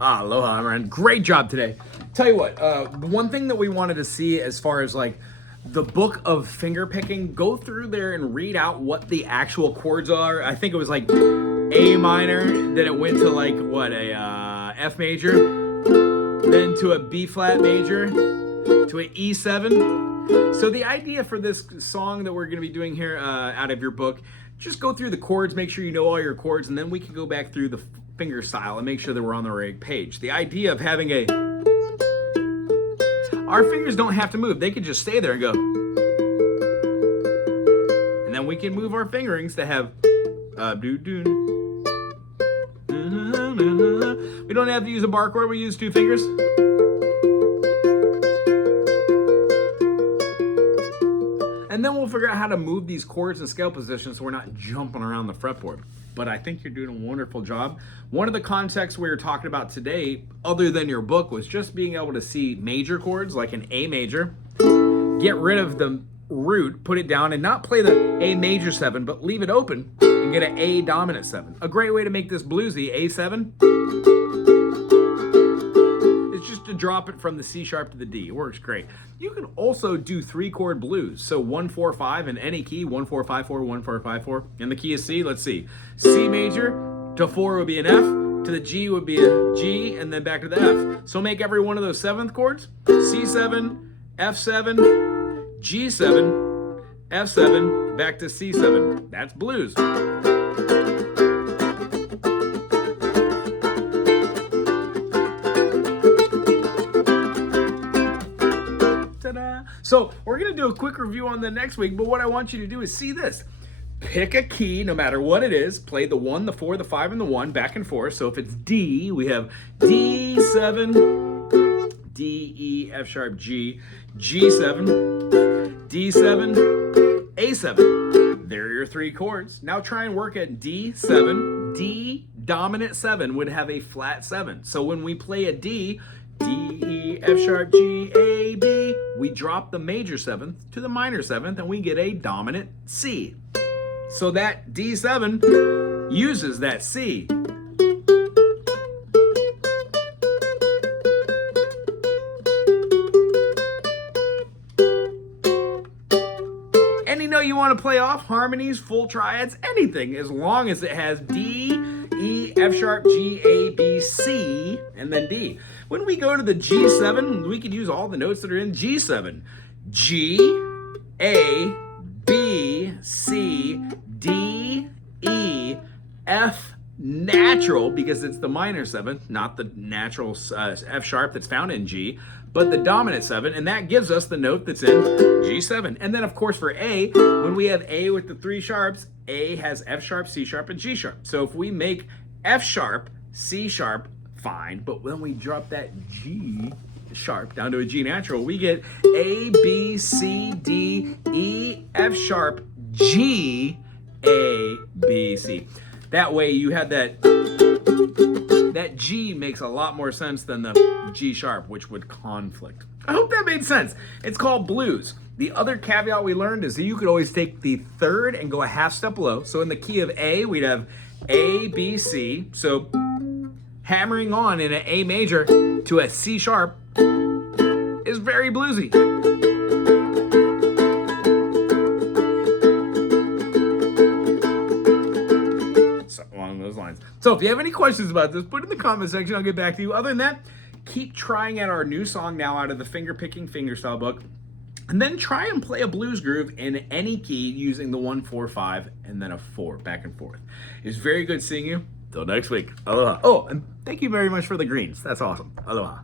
Aloha, Ammaron. Great job today. Tell you what, one thing that we wanted to see as far as like the book of finger picking, go through there and read out what the actual chords are. I think it was like A minor, then it went to like what, a F major, then to a B flat major, to an E7. So the idea for this song that we're going to be doing here out of your book, just go through the chords, make sure you know all your chords, and then we can go back through the finger style and make sure that we're on the right page. The idea of having our fingers don't have to move. They can just stay there and go. And then we can move our fingerings to have we don't have to use a bar chord, we use two fingers. And then we'll figure out how to move these chords and scale positions so we're not jumping around the fretboard. But I think you're doing a wonderful job. One of the contexts we were talking about today, other than your book, was just being able to see major chords like an A major, get rid of the root, put it down, and not play the A major 7, but leave it open and get an A dominant 7. A great way to make this bluesy, A7, is just to drop it from the C sharp to the D. It works great. You can also do 3-chord blues. So 1, 4, 5 in any key, 1, 4, 5, 4, 1, 4, 5, 4. And the key is C, let's see. C major to 4 would be an F, to the G would be a G, and then back to the F. So make every one of those 7th chords, C7, F7, G7, F7, back to C7. That's blues. So we're going to do a quick review on the next week, but what I want you to do is see this. Pick a key, no matter what it is. Play the 1, the 4, the 5, and the 1 back and forth. So if it's D, we have D7, D, E, F sharp, G, G7, D7, A7. There are your 3 chords. Now try and work at D7. D dominant 7 would have a flat 7. So when we play a D, D, E, F sharp, G, A, B, we drop the major 7th to the minor 7th and we get a dominant C. So that D7 uses that C. Any note you want to play off, harmonies, full triads, anything, as long as it has D, E, F sharp, G, A, B, C, and then D. When we go to the G7, we could use all the notes that are in G7. G, A, B, C, D, E, F natural, because it's the minor 7th, not the natural F sharp that's found in G, but the dominant 7, and that gives us the note that's in G7. And then of course for A, when we have A with the 3 sharps, A has F sharp, C sharp, and G sharp. So if we make F sharp, C sharp, fine, but when we drop that G sharp down to a G natural, we get A, B, C, D, E, F sharp, G, A, B, C. That way you have that G makes a lot more sense than the G sharp, which would conflict. I hope that made sense. It's called blues. The other caveat we learned is that you could always take the 3rd and go a half step low. So in the key of A, we'd have A, B, C. So hammering on in an A major to a C sharp is very bluesy. So, along those lines. So if you have any questions about this, put it in the comment section. I'll get back to you. Other than that, keep trying out our new song now out of the finger picking fingerstyle book. And then try and play a blues groove in any key using the 1, 4, 5, and then a 4 back and forth. It's very good seeing you. Till next week. Aloha. Oh, and thank you very much for the greens. That's awesome. Aloha.